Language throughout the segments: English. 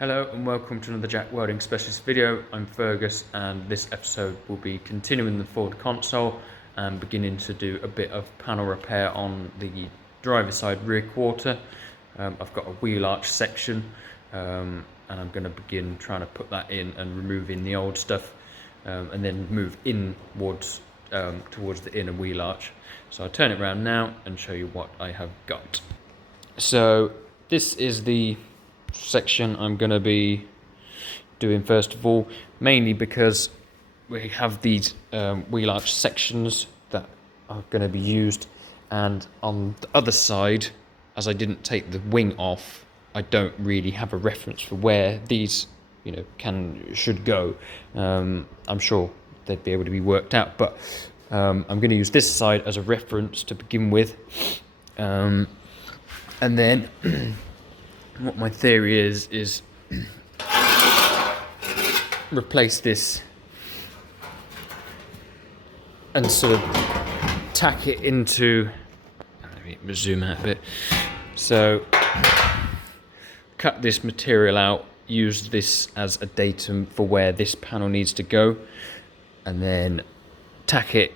Hello and welcome to another Jack Welding Specialist video. I'm Fergus and this episode will be continuing the Ford Consul and beginning to do a bit of panel repair on the driver's side rear quarter. I've got a wheel arch section and I'm going to begin trying to put that in and removing the old stuff and then move inwards towards the inner wheel arch. So I'll turn it around now and show you what I have got. So this is the section I'm going to be doing first of all, mainly because we have these wheel arch sections that are going to be used, and on the other side, as I didn't take the wing off, I don't really have a reference for where these should go. I'm sure they'd be able to be worked out, but I'm going to use this side as a reference to begin with, and then what my theory is replace this and sort of tack it into, let me zoom out a bit, so cut this material out, use this as a datum for where this panel needs to go, and then tack it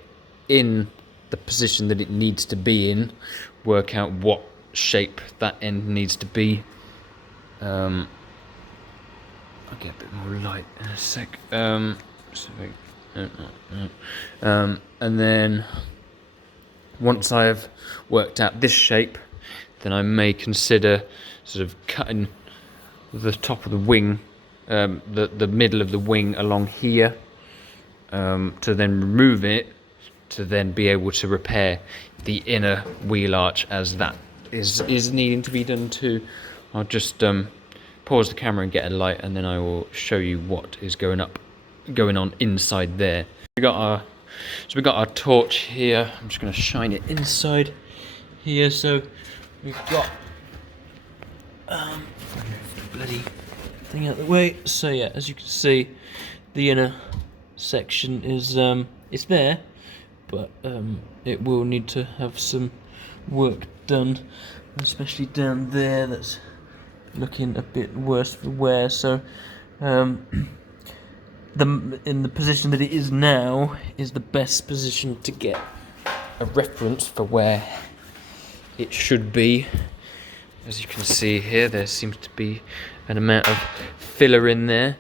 in the position that it needs to be in, work out what shape that end needs to be. I'll get a bit more light in a sec. And then once I have worked out this shape, then I may consider sort of cutting the top of the wing, the middle of the wing along here, to then remove it, to then be able to repair the inner wheel arch, as that is needing to be done too. I'll just pause the camera and get a light, and then I will show you what is going on inside there. We got our torch here. I'm just going to shine it inside here. So we've got bloody thing out of the way. So yeah, as you can see, the inner section is it's there, but it will need to have some work done, especially down there. That's looking a bit worse for wear. So in the position that it is now is the best position to get a reference for where it should be. As you can see here, there seems to be an amount of filler in there.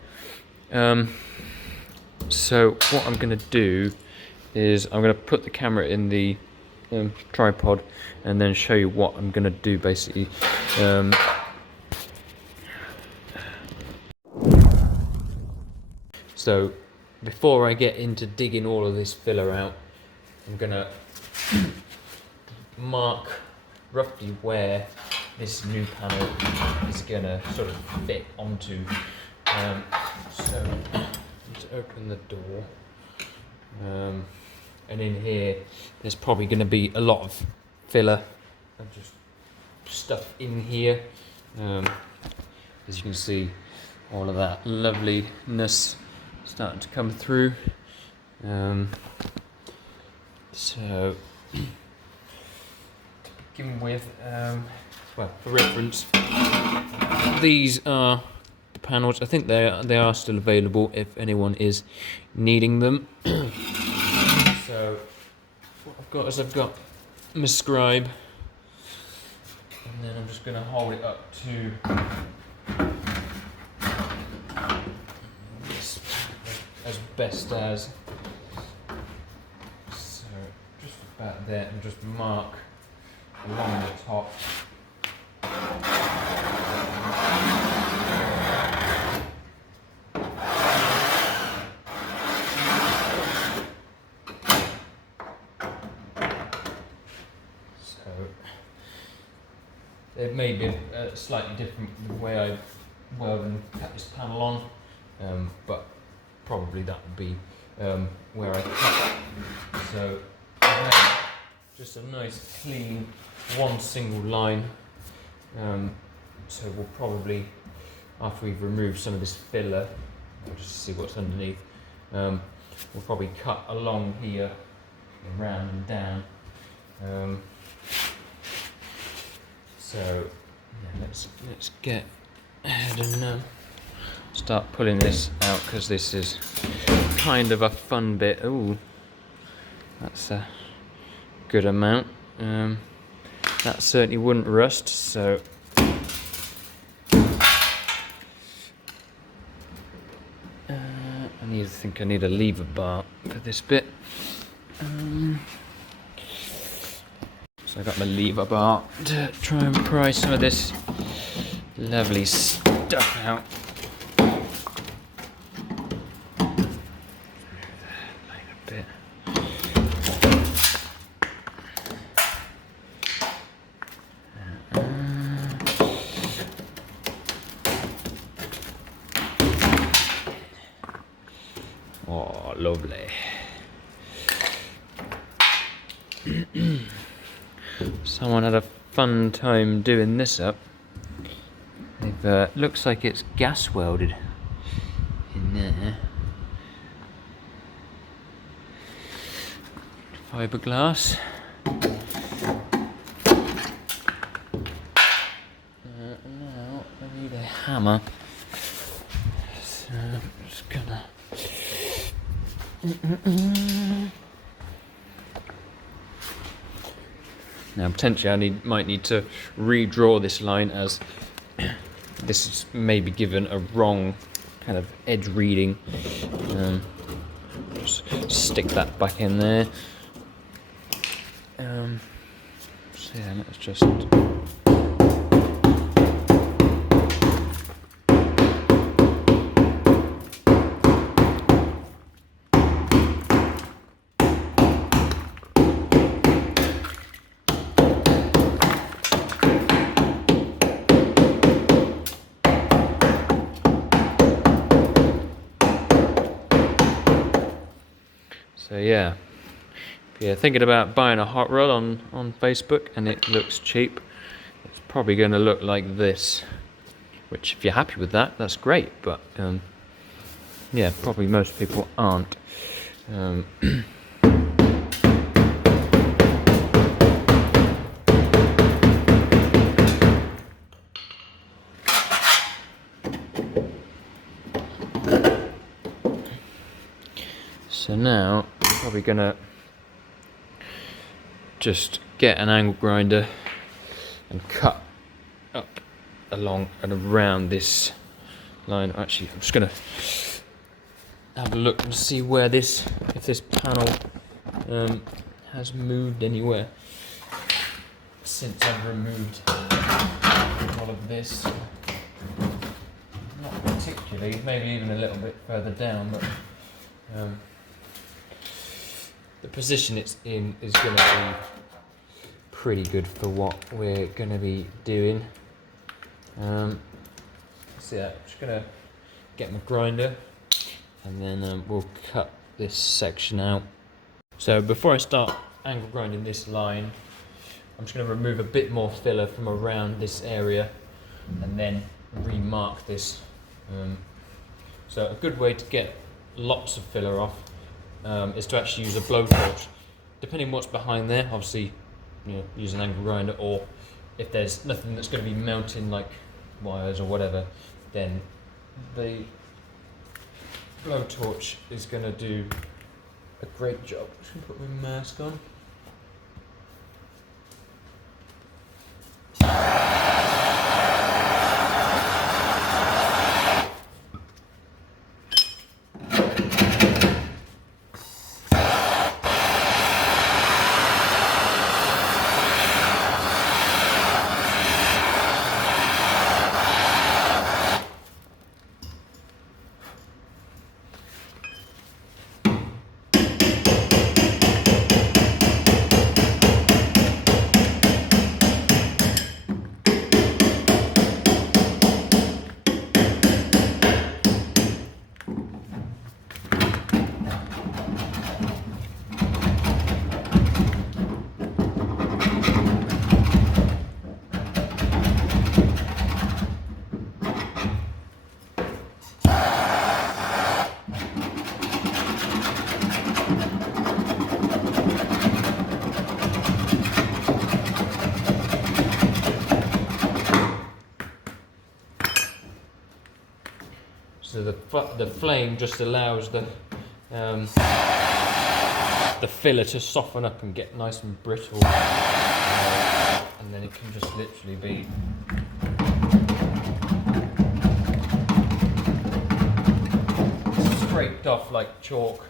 So what I'm going to do is I'm going to put the camera in the tripod and then show you what I'm going to do basically. So before I get into digging all of this filler out, I'm going to mark roughly where this new panel is going to sort of fit onto. So let's open the door. And in here, there's probably going to be a lot of filler and just stuff in here. As you can see, all of that loveliness starting to come through. So, to begin with, well, for reference, these are the panels. I think they are still available if anyone is needing them. So what I've got my scribe, and then I'm just going to hold it up to this as best as, so just about there, and just mark along the top. It may be slightly different the way I weld and cut this panel on, but probably that would be where I cut. So just a nice clean one single line. So we'll probably, after we've removed some of this filler, we'll just see what's underneath, we'll probably cut along here, around and down. So yeah, let's get ahead and start pulling this out because this is kind of a fun bit. Ooh, that's a good amount. That certainly wouldn't rust, so I think I need a lever bar for this bit. So I got my lever bar to try and pry some of this lovely stuff out. A bit. Oh, lovely. Someone had a fun time doing this up. They've, looks like it's gas welded in there. Fiberglass. Now I need a hammer. So I'm just gonna. Now potentially I might need to redraw this line, as this is maybe given a wrong kind of edge reading. Just stick that back in there. So yeah, let's just. So yeah, if you're thinking about buying a hot rod on Facebook and it looks cheap, it's probably going to look like this. Which, if you're happy with that, that's great. But yeah, probably most people aren't. So now I'm probably gonna just get an angle grinder and cut up along and around this line. Actually, I'm just gonna have a look and see where this, if this panel has moved anywhere since I've removed all of this. Not particularly, maybe even a little bit further down, but the position it's in is going to be pretty good for what we're going to be doing. So yeah, I'm just going to get my grinder and then we'll cut this section out. So before I start angle grinding this line, I'm just going to remove a bit more filler from around this area and then remark this. So a good way to get lots of filler off is to actually use a blowtorch. Depending on what's behind there, obviously, use an angle grinder, or if there's nothing that's going to be mounting like wires or whatever, then the blowtorch is going to do a great job. I'm just going to put my mask on. So the flame just allows the filler to soften up and get nice and brittle, and then it can just literally be scraped off like chalk.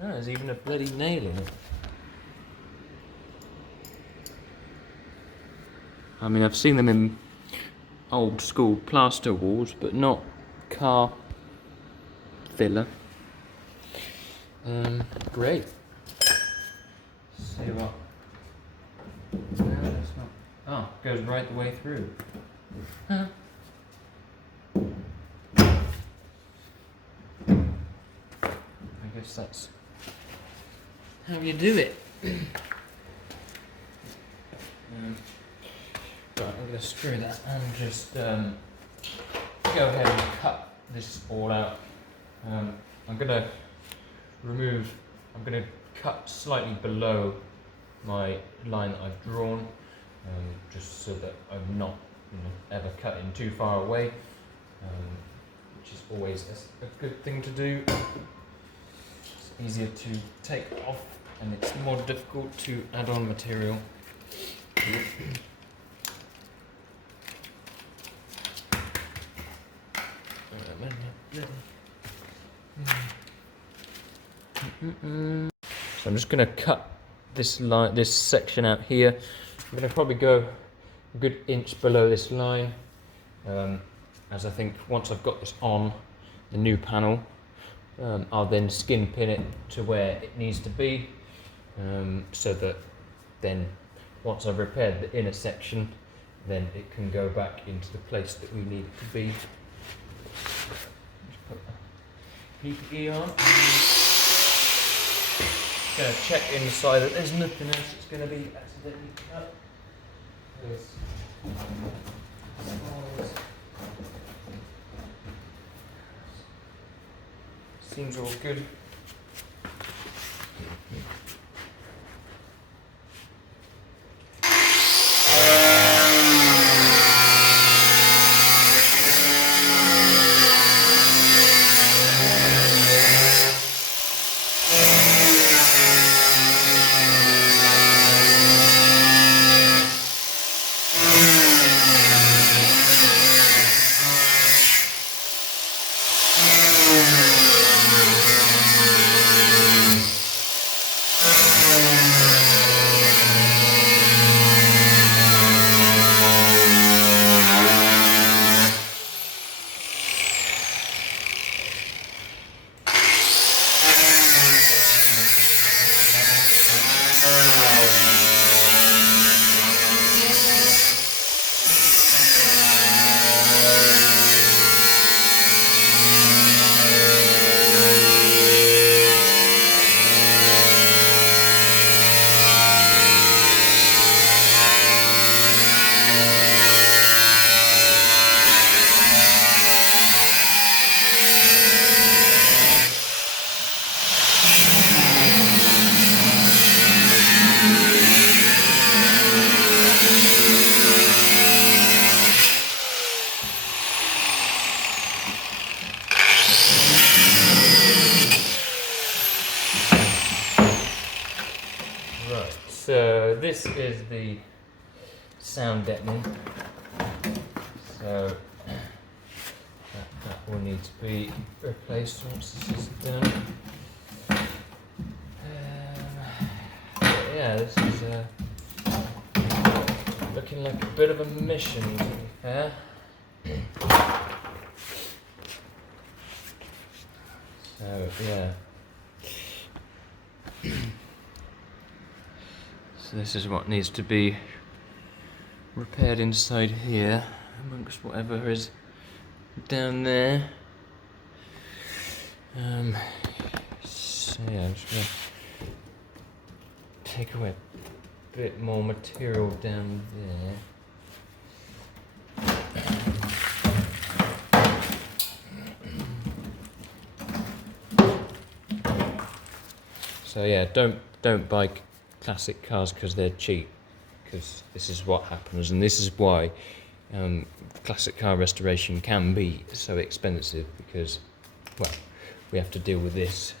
There's even a bloody nail in it. I mean, I've seen them in old school plaster walls, but not car filler. Great. See what? No, that's not. Oh, goes right the way through. Huh. I guess that's how you do it. Right, I'm going to screw that and just go ahead and cut this all out. I'm going to cut slightly below my line that I've drawn, just so that I'm not ever cutting too far away, which is always a good thing to do. It's easier to take off and it's more difficult to add on material. So I'm just going to cut this line, this section out here. I'm going to probably go a good inch below this line, as I think once I've got this on the new panel, I'll then skin pin it to where it needs to be, so that then once I've repaired the inner section, then it can go back into the place that we need it to be. Just put the PPE on. Just going to check inside that there's nothing else that's going to be accidentally cut. Seems all good. So this is the sound deadening. So that will need to be replaced once this is done. Yeah, this is looking like a bit of a mission, to be fair. So yeah. So this is what needs to be repaired inside here, amongst whatever is down there. So yeah, I'm just gonna take away a bit more material down there. So yeah, don't buy classic cars because they're cheap, because this is what happens, and this is why classic car restoration can be so expensive, because, well, we have to deal with this.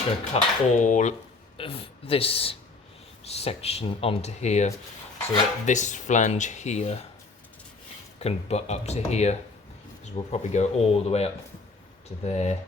I'm going to cut all of this section onto here, so that this flange here can butt up to here, because we'll probably go all the way up to there.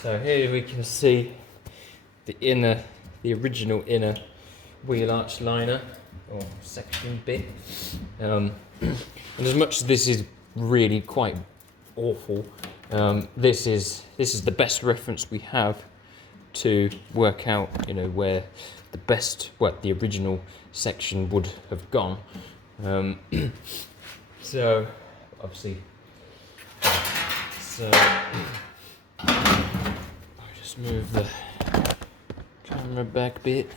So here we can see the original inner wheel arch liner, or section bit. And as much as this is really quite awful, This is the best reference we have to work out, you know, where the original section would have gone. So obviously, I'll just move the camera back a bit.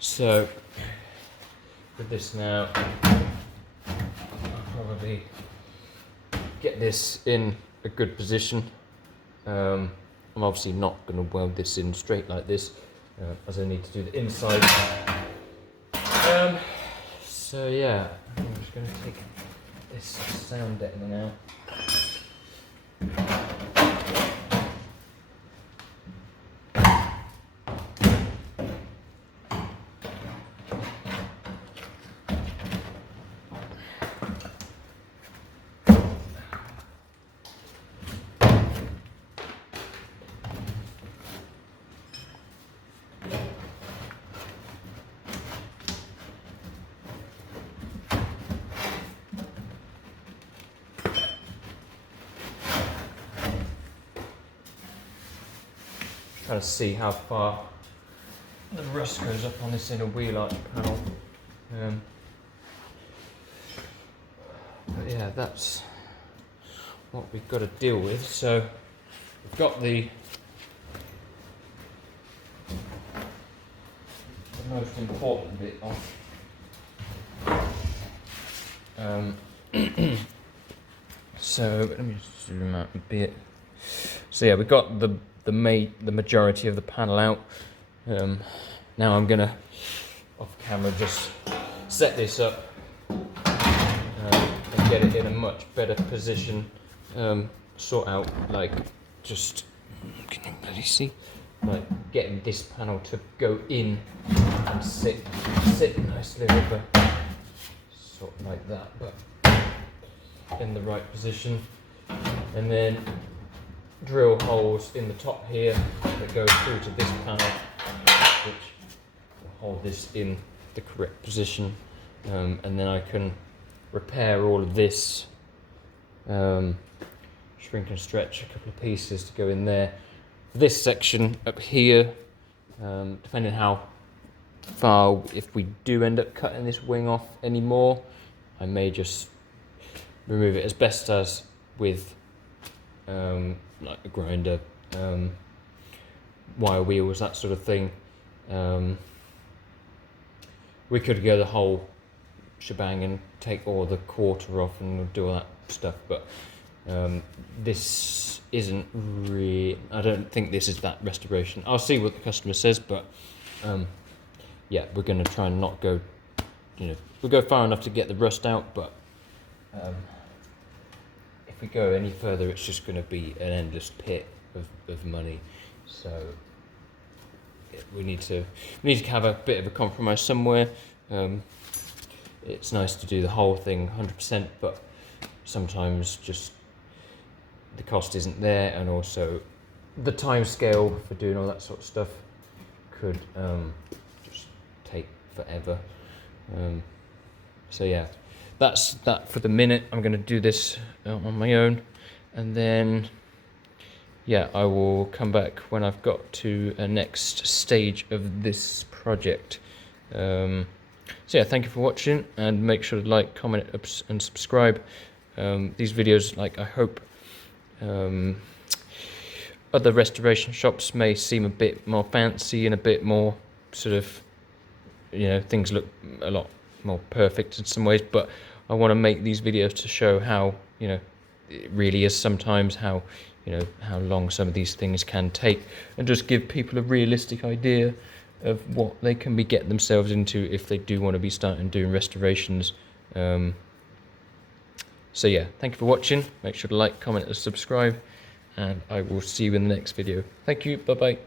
So with this now, I'll probably get this in a good position. I'm obviously not going to weld this in straight like this, as I need to do the inside. So yeah, I'm just going to take this sound deadener now. Trying to see how far the rust goes up on this inner wheelarch panel. But yeah, that's what we've got to deal with. So we've got the most important bit off. So let me just zoom out a bit. So yeah, we've got the majority of the panel out. Now I'm gonna, off camera, just set this up and get it in a much better position. Sort out, like, just, can you bloody see? Like getting this panel to go in and sit nicely over, sort of like that, but in the right position. And then drill holes in the top here that go through to this panel, which will hold this in the correct position, and then I can repair all of this, shrink and stretch a couple of pieces to go in there. This section up here, depending how far, if we do end up cutting this wing off anymore, I may just remove it as best as with like a grinder, wire wheels, that sort of thing. We could go the whole shebang and take all the quarter off and do all that stuff, but this isn't really, I don't think this is that restoration. I'll see what the customer says, but yeah, we're going to try and not go, you know, we'll go far enough to get the rust out, but if we go any further, it's just going to be an endless pit of money. So we need to have a bit of a compromise somewhere. It's nice to do the whole thing 100%, but sometimes just the cost isn't there, and also the time scale for doing all that sort of stuff could just take forever. So yeah, that's that for the minute. I'm going to do this on my own, and then yeah, I will come back when I've got to a next stage of this project. So yeah, thank you for watching, and make sure to like, comment, and subscribe. These videos, like, I hope other restoration shops may seem a bit more fancy and a bit more sort of, you know, things look a lot more perfect in some ways, but I want to make these videos to show how, you know, it really is sometimes, how, you know, how long some of these things can take, and just give people a realistic idea of what they can be getting themselves into if they do want to be starting doing restorations. So yeah, thank you for watching. Make sure to like, comment, and subscribe, and I will see you in the next video. Thank you. Bye bye.